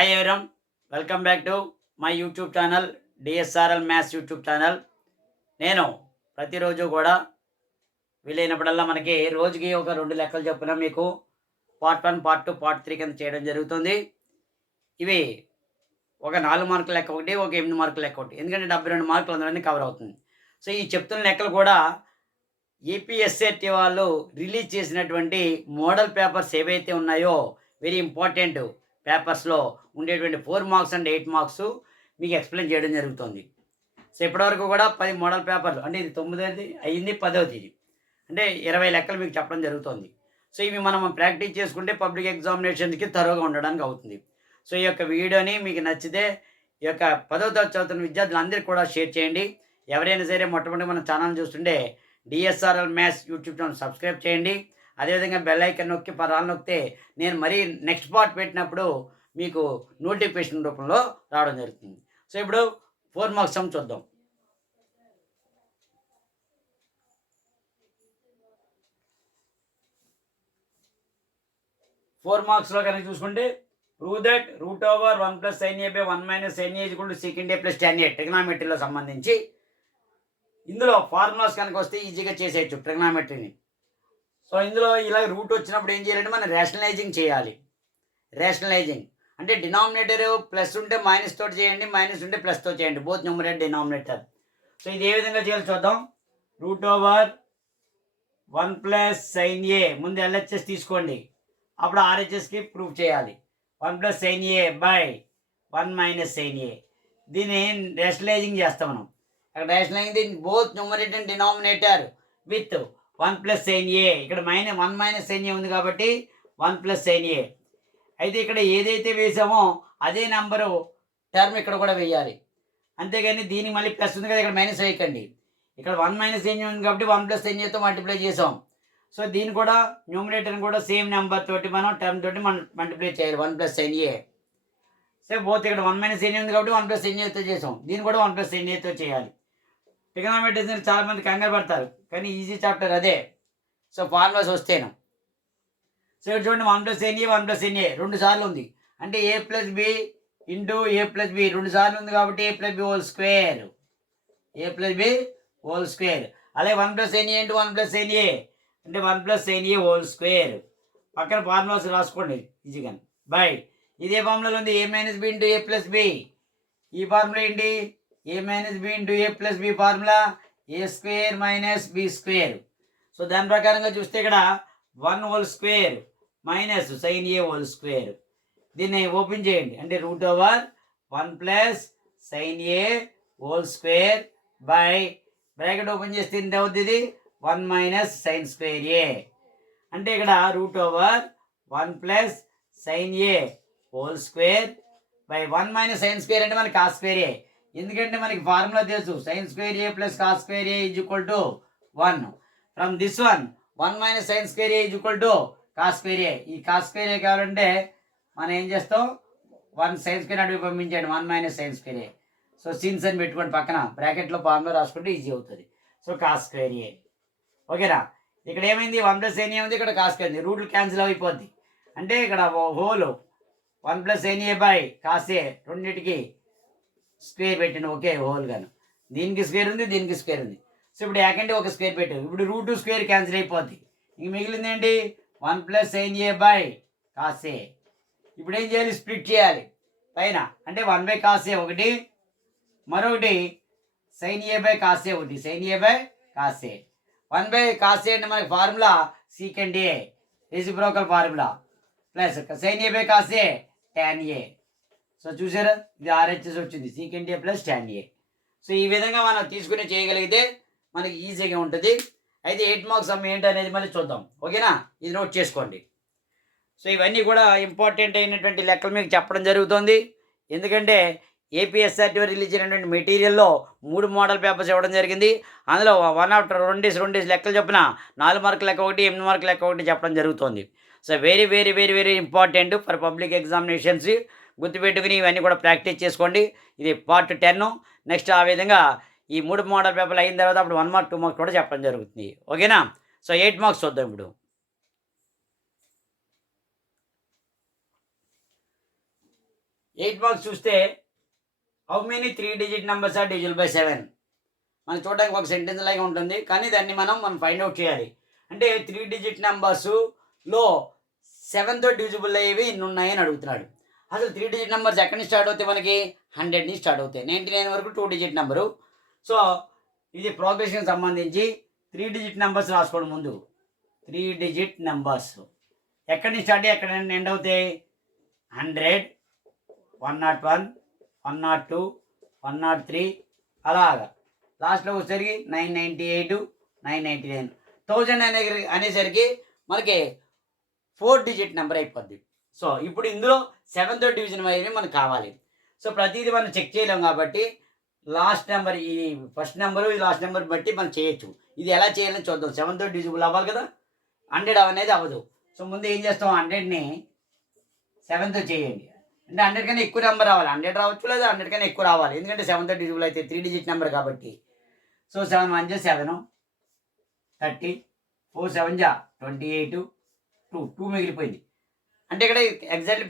Hi everyone, welcome back to my YouTube channel DSRL maths YouTube channel. నేను ప్రతిరోజు కూడా వీలైనప్పుడల్లా మనకి రోజుకి ఒక 2 లెక్కలు చొప్పున మీకు పార్ట్ 1, పార్ట్ 2, పార్ట్ 3 కింద చేయడం జరుగుతుంది. ఇవి ఒక 4 మార్కుల లెక్క ఒకటి, ఒక 8 మార్కుల లెక్క ఒకటి. ఎందుకంటే 72 మార్కులు అందులోనే కవర్ అవుతుంది. సో ఈ చెప్తున్న లెక్కలు కూడా ఏపీఎస్ఆర్టీ వాళ్ళు రిలీజ్ చేసినటువంటి మోడల్ పేపర్స్ ఏవైతే ఉన్నాయో వెరీ ఇంపార్టెంట్ పేపర్స్లో ఉండేటువంటి 4 మార్క్స్ అండ్ 8 మార్క్స్ మీకు ఎక్స్ప్లెయిన్ చేయడం జరుగుతుంది. సో ఇప్పటివరకు కూడా 10 మోడల్ పేపర్లు, అంటే ఇది 9వ అయింది, 10వ తేదీ, అంటే 20 లెక్కలు మీకు చెప్పడం జరుగుతుంది. సో ఇవి మనం ప్రాక్టీస్ చేసుకుంటే పబ్లిక్ ఎగ్జామినేషన్స్కి తరువుగా ఉండడానికి అవుతుంది. సో ఈ యొక్క వీడియోని మీకు నచ్చితే ఈ యొక్క 10వ తరగతి చదువుతున్న విద్యార్థులందరికీ కూడా షేర్ చేయండి. ఎవరైనా సరే మొట్టమొదటి మన ఛానల్ చూస్తుంటే DSRL maths YouTube channel subscribe చేయండి. అదేవిధంగా బెల్ ఐకాన్ నొక్కి పరాలు నొక్కితే నేను మరీ నెక్స్ట్ పార్ట్ పెట్టినప్పుడు మీకు నోటిఫికేషన్ రూపంలో రావడం జరుగుతుంది. సో ఇప్పుడు 4 మార్క్స్ సమ్ చూద్దాం. ఫోర్ మార్క్స్లో కనుక చూసుకుంటే prove that root over 1 + sin a / 1 - sin a = sec a + tan a ట్రిగ్నామెట్రీలో సంబంధించి ఇందులో ఫార్ములాస్ కనుక వస్తే ఈజీగా చేసేయచ్చు ట్రిగ్నామెట్రీని. సో ఇందులో ఇలా రూట్ వచ్చినప్పుడు ఏం చేయాలంటే మనం రేషనలైజింగ్ చేయాలి. రేషనలైజింగ్ అంటే డినామినేటర్ ప్లస్ ఉంటే మైనస్ తోటి చేయండి, మైనస్ ఉంటే ప్లస్తో చేయండి, బోత్ న్యూమరేటర్ డినామినేటర్. సో ఇది ఏ విధంగా చేయాలో చూద్దాం. రూట్ ఓవర్ 1 + sin a, ముందు ఎల్హెచ్ఎస్ తీసుకోండి, అప్పుడు ఆర్హెచ్ఎస్కి ప్రూవ్ చేయాలి. 1 + sin a / 1 - sin a, దీన్ని రేషనలైజింగ్ చేస్తాం మనం. అక్కడ రేషనలైజింగ్ దీన్ని both numerator and denominator with 1 + sin a, ఇక్కడ 1 - sin a ఉంది కాబట్టి 1 + sin a. అయితే ఇక్కడ ఏదైతే వేసామో అదే నెంబరు టర్మ్ ఇక్కడ కూడా వేయాలి. అంతేగాని దీనికి మళ్ళీ ప్లస్ ఉంది కదా, ఇక్కడ మైనస్ వేయకండి. ఇక్కడ 1 - sin a ఉంది కాబట్టి 1 + sin a తో మల్టిప్లై చేసాం. సో దీన్ని కూడా న్యూమరేటర్ని కూడా సేమ్ నెంబర్ తోటి మనం టర్మ్ తోటి మనం మల్టిప్లై చేయాలి, 1 + sin a. సో బోత్ ఇక్కడ 1 - sin a ఉంది కాబట్టి 1 + sin a తో చేసాం, దీన్ని కూడా 1 + sin a తో చేయాలి. ట్రిగ్నామెట్రీ చాలా మంది కంగారు పడతారు, కానీ ఈజీ చాప్టర్ అదే. సో ఫార్ములాస్ వస్తేను. సో ఇక్కడ చూడండి, 1 + sin a 1 + sin a 2 సార్లు ఉంది, అంటే a + b × a + b 2 సార్లు ఉంది కాబట్టి a + b whole square, a + b whole square. అలాగే 1 + sin a × 1 + sin a అంటే 1 + sin a హోల్ స్క్వేర్. పక్కన ఫార్ములాస్ రాసుకోండి ఈజీగా. బై ఇదే ఫార్ములాలో ఉంది a - b × a + b. ఈ ఫార్ములా ఏంటి? a - b × a + b formula a² - b². So దాని ప్రకారంగా చూస్తే ఇక్కడ 1 whole square minus sin a whole square. దీన్ని ఓపెన్ చేయండి, అంటే root over 1 + sin a whole square by bracket open చేస్తే ఎంత అవుతుంది? ఇది 1 - sin² a. అంటే ఇక్కడ root over 1 + sin a whole square by 1 - sin² అంటే మనకి cos²a. ఎందుకంటే మనకి ఫార్ములా తెలుసు, sin² a + cos² a = 1. From this 1 - sin² a = cos² a. ఈ cos² a కావాలంటే మనం ఏం చేస్తాం, 1 sin² అడిగి పంపించండి, 1 - sin² a. సో సిన్స్ అని పెట్టుకోండి, పక్కన బ్రాకెట్లో ఫార్ములా రాసుకుంటే ఈజీ అవుతుంది. So cos² a. ఓకేనా? ఇక్కడ ఏమైంది, 1 + sin a ఉంది, ఇక్కడ cos² ఉంది, రూట్లు క్యాన్సిల్ అయిపోద్ది. అంటే ఇక్కడ whole 1 + sin a / cos a రెండింటికి స్క్వేర్ పెట్టండి, ఒకే హోల్ గాను. దీనికి స్క్వేర్ ఉంది, దీనికి స్క్వేర్ ఉంది. సో ఇప్పుడు యాకంటే ఒక స్క్వేర్ పెట్టారు, ఇప్పుడు రూట్ స్క్వేర్ క్యాన్సిల్ అయిపోద్ది. ఇంక మిగిలింది ఏంటి? 1 + sin a / cos a. ఇప్పుడు ఏం చేయాలి? స్ప్లిట్ చేయాలి పైన, అంటే 1 / cos a ఒకటి, మరొకటి sin a / cos a ఒకటి, sin a / cos a. 1 / cos a అంటే మనకి formula secant a, reciprocal formula, plus sin a / cos a tan a. So చూసారా, ఇది ఆర్హెచ్ఎస్ వచ్చింది, secant a + tan a. So ఈ విధంగా మనం తీసుకుని చేయగలిగితే మనకి ఈజీగా ఉంటుంది. అయితే 8 మార్క్స్ సమ్ ఏంటి అనేది మళ్ళీ చూద్దాం, ఓకేనా? ఇది నోట్ చేసుకోండి. సో ఇవన్నీ కూడా ఇంపార్టెంట్ అయినటువంటి లెక్కలు మీకు చెప్పడం జరుగుతుంది. ఎందుకంటే ఏపీఎస్ఆర్టీ రిలీజ్ అయినటువంటి మెటీరియల్లో 3 మోడల్ పేపర్స్ ఇవ్వడం జరిగింది. అందులో 1 ఆఫ్టర్ 2 డేస్ లెక్కలు చొప్పున 4 మార్కుల లెక్క ఒకటి, 8 మార్కుల లెక్క ఒకటి చెప్పడం జరుగుతుంది. So very very very very important for public examinations. గుర్తుపెట్టుకుని ఇవన్నీ కూడా ప్రాక్టీస్ చేసుకోండి. ఇది పార్ట్ 10. నెక్స్ట్ ఆ విధంగా ఈ 3 మోడల్ పేపర్లు అయిన తర్వాత అప్పుడు 1 మార్క్ 2 మార్క్స్ కూడా చెప్పడం జరుగుతుంది, ఓకేనా? సో 8 మార్క్స్ చూద్దాం ఇప్పుడు. 8 మార్క్స్ చూస్తే how many 3 digit numbers are divisible by 7? మనకి చూడడానికి ఒక సెంటెన్స్ లాగా ఉంటుంది, కానీ దాన్ని మనం ఫైండ్ అవుట్ చేయాలి. అంటే 3 డిజిట్ నెంబర్స్లో 7తో డివిజిబుల్ అయ్యేవి ఇన్ని ఉన్నాయని అడుగుతున్నాడు. అసలు 3 డిజిట్ నెంబర్స్ ఎక్కడి నుంచి స్టార్ట్ అవుతాయి? మనకి 100 నుంచి స్టార్ట్ అవుతాయి. 99 వరకు 2 డిజిట్ నెంబరు. సో ఇది ప్రోగ్రెషన్ సంబంధించి 3 డిజిట్ నెంబర్స్ రాసుకోవడం. ముందు 3 డిజిట్ నెంబర్స్ ఎక్కడి నుంచి స్టార్ట్ అయ్యి ఎక్కడ ఎండ్ అవుతాయి? 100, 101, 102, 103 అలాగా. లాస్ట్లో వచ్చేసరికి 998, 999, 1000 అనేసరికి మనకి 4 డిజిట్ నెంబర్ అయిపోద్ది. సో ఇప్పుడు ఇందులో 7తో డివిజన్ అయ్యేవి మనకు కావాలి. సో ప్రతిదీ మనం చెక్ చేయలేం కాబట్టి లాస్ట్ నెంబర్, ఈ ఫస్ట్ నెంబరు ఈ లాస్ట్ నెంబర్ బట్టి మనం చేయొచ్చు. ఇది ఎలా చేయాలని చూద్దాం. 7తో డివిజిబుల్ అవ్వాలి కదా, 100 అనేది అవ్వదు. సో ముందు ఏం చేస్తాం, 100ని 7తో చేయండి. అంటే 100 కన్నా ఎక్కువ నెంబర్ రావాలి. 100 రావచ్చు, లేదా 100 కన్నా ఎక్కువ రావాలి. ఎందుకంటే 7తో డివిజిబుల్ అయితే 3 డిజిట్ నెంబర్ కాబట్టి. సో 7 1 7, 30, 4 7 28, 2 మిగిలిపోయింది. అంటే ఇక్కడ ఎగ్జాక్ట్లీ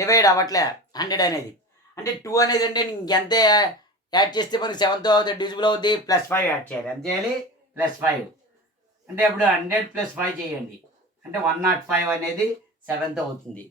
డివైడ్ అవ్వట్లే 100 అనేది. అంటే 2 అనేది అంటే ఇంకెంత యాడ్ చేస్తే మనకి 7తో డివిజిబుల్ అవుతుంది? +5 యాడ్ చేయాలి. ఎంత చేయాలి? +5. అంటే అప్పుడు 100 + 5 చేయండి. అంటే 105 అనేది 7తో అవుతుంది.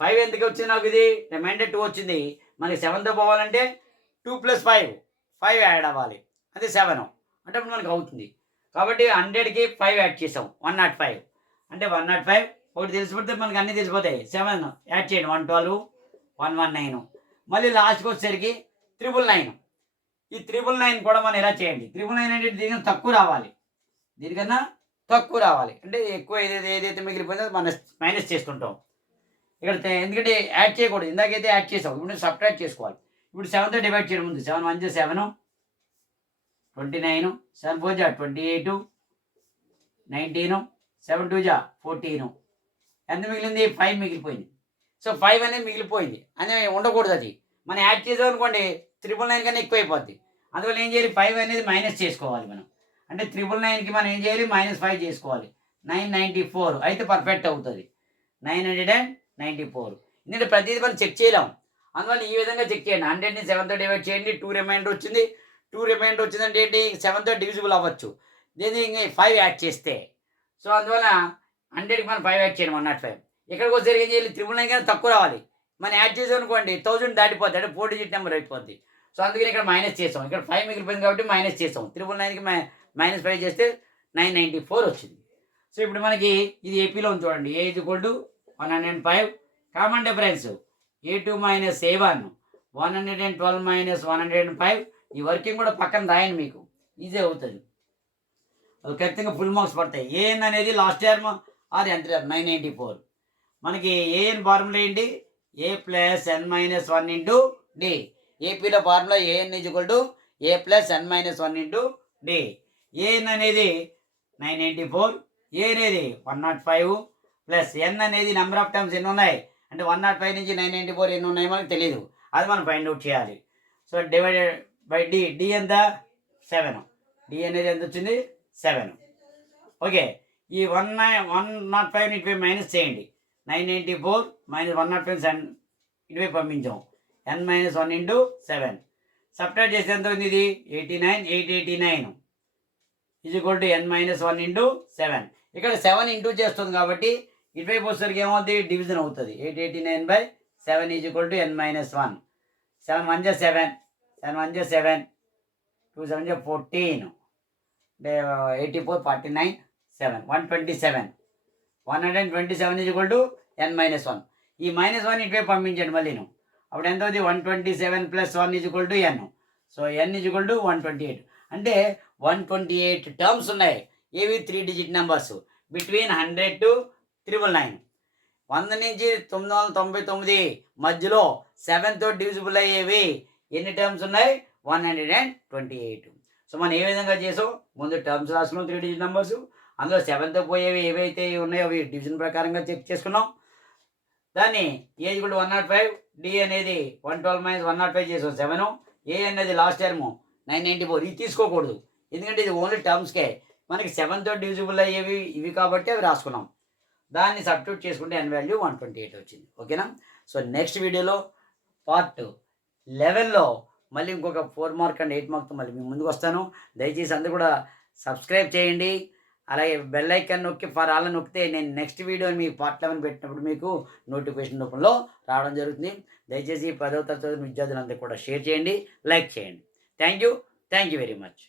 5 ఎందుకు వచ్చింది నాకు? ఇది రిమైండర్ 2 వచ్చింది. మనకి 7తో పోవాలంటే 2 + 5 యాడ్ అవ్వాలి. అదే 7. అంటే అప్పుడు మనకు అవుతుంది. కాబట్టి 100కి 5 యాడ్ చేసాం, 105. అంటే 105 ఒకటి తెలిసిపోతే మనకి అన్నీ తెలిసిపోతాయి. 7 యాడ్ చేయండి, 112, 119. మళ్ళీ లాస్ట్కి వచ్చేసరికి 999. ఈ 999 కూడా మనం ఇలా చేయండి. 999 అంటే దీనికన్నా తక్కువ రావాలి. దీనికన్నా తక్కువ రావాలి. అంటే ఎక్కువ ఏదైతే మిగిలిపోయిందో మనం మైనస్ చేసుకుంటాం ఇక్కడ. ఎందుకంటే యాడ్ చేయకూడదు. ఇందాకైతే యాడ్ చేసాం, ఇప్పుడు సబ్ట్రాక్ట్ చేసుకోవాలి. ఇప్పుడు 7తో డివైడ్ చేయడం. ముందు 7 1 7, 29, 7 4 28, 19, 7 2 14. ఎంత మిగిలింది? 5 మిగిలిపోయింది. సో 5 అనేది మిగిలిపోయింది అని ఉండకూడదు. అది మనం యాడ్ చేసాం అనుకోండి 999 కన్నా ఎక్కువ అయిపోద్ది. అందువల్ల ఏం చేయాలి? 5 అనేది మైనస్ చేసుకోవాలి మనం. అంటే 999కి మనం ఏం చేయాలి? -5 చేసుకోవాలి. 994 అయితే పర్ఫెక్ట్ అవుతుంది. 994. ఎందుకంటే ప్రతిదీ మనం చెక్ చేయలేం. అందువల్ల ఈ విధంగా చెక్ చేయండి. 100ని 7తో డివైడ్ చేయండి. 2 రిమైండర్ వచ్చింది. 2 రిమైండర్ వచ్చిందంటే ఏంటి? 7తో డివిజిబుల్ అవ్వచ్చు. దీన్ని 5 యాడ్ చేస్తే. సో అందువల్ల 100కి మనం 5 యాడ్ చేయండి, 105. ఇక్కడికి వచ్చేసరికి ఏం చేయాలి? 999 కన్నా తక్కువ రావాలి. మనం యాడ్ చేసాం అనుకోండి 1000 దాటిపోద్ది. అంటే 4 డిజిట్ నెంబర్ అయిపోద్ది. సో అందుకని ఇక్కడ మైనస్ చేసాం. ఇక్కడ 5 మిగిలిపోయింది కాబట్టి మైనస్ చేసాం. 999కి -5 చేస్తే 994 వచ్చింది. సో ఇప్పుడు మనకి ఇది ఏపీలో ఉంది చూడండి. A = 105. Common difference A2 - A1, 112 - 105. ఈ వర్కింగ్ కూడా పక్కన రాయండి, మీకు ఈజీ అవుతుంది. అది ఖచ్చితంగా ఫుల్ మార్క్స్ పడతాయి. ఏఎన్ అనేది లాస్ట్ టర్మ్ ఆర్ ఎంత 994. మనకి ఏఎన్ ఫార్ములా ఏంటి? A + n - 1 × D. ఏపీలో formula AN = A + n - 1 × D. AN అనేది 994, ఏ అనేది 105 ప్లస్ n అనేది నెంబర్ ఆఫ్ టైమ్స్ ఎన్ని ఉన్నాయి అంటే 105 నుంచి 994 ఎన్ని ఉన్నాయి మనకు తెలియదు. అది మనం ఫైండ్ అవుట్ చేయాలి. So divided by D. D ఎంత? 7. D అనేది ఎంత వచ్చింది? 7. ఓకే. ఈ 105 ఇటువైపు మైనస్ చేయండి. 994 - 105 ఇటువైపు పంపించాం. n - 1 × 7. సబ్ట్రాక్ట్ చేస్తే ఎంత ఉంది? ఇది 89, 889 = n - 1 × 7. ఇక్కడ 7 ఇంటూ చేస్తుంది కాబట్టి ఇటువైపు వచ్చేసరికి ఏమవుతుంది? డివిజన్ అవుతుంది. 889/7 = n - 1. 7 1 7, 7 1 7, 2 7 14, 84 49 7, 127. 127 = n - 1. ఈ -1 ఇటువైపు పంపించండి మళ్ళీ. అప్పుడు ఎంత అవుతుంది? 127 + 1 = n. So n = 128. అంటే 128 టర్మ్స్ ఉన్నాయి. ఏవి? 3 డిజిట్ నెంబర్స్ బిట్వీన్ 100 to 999. 100 నుంచి 999 మధ్యలో 7తో డివిజిబుల్ అయ్యేవి ఎన్ని టర్మ్స్ ఉన్నాయి? 128. సో మనం ఏ విధంగా చేసాం? ముందు టర్మ్స్ రాసుకున్నాం 3 డిజిట్ నెంబర్స్. అందులో 7తో పోయేవి ఏవైతే ఉన్నాయో అవి డివిజన్ ప్రకారంగా చెక్ చేసుకున్నాం. దాన్ని A = 105, D అనేది 112 - 105 చేసాం 7. A అనేది లాస్ట్ టర్మ్ 994. ఇది తీసుకోకూడదు, ఎందుకంటే ఇది ఓన్లీ టర్మ్స్కే. మనకి 7తో డివిజిబుల్ అయ్యేవి ఇవి కాబట్టి అవి రాసుకున్నాం. దాన్ని సబ్స్టిట్యూట్ చేసుకుంటే n వాల్యూ 128 వచ్చింది. ఓకేనా? సో నెక్స్ట్ వీడియోలో పార్ట్ 11లో మళ్ళీ ఇంకొక 4 మార్క్ అండ్ 8 మార్క్తో మళ్ళీ మీ ముందుకు వస్తాను. దయచేసి అందరూ కూడా సబ్స్క్రైబ్ చేయండి. అలాగే బెల్ ఐకాన్ నొక్కి ఫర్ ఆల్ నొక్కితే నేను నెక్స్ట్ వీడియో మీ పార్ట్ 11 పెట్టినప్పుడు మీకు నోటిఫికేషన్ రూపంలో రావడం జరుగుతుంది. దయచేసి 10వ తరగతి విద్యార్థులందరూ కూడా షేర్ చేయండి, లైక్ చేయండి. Thank you very much.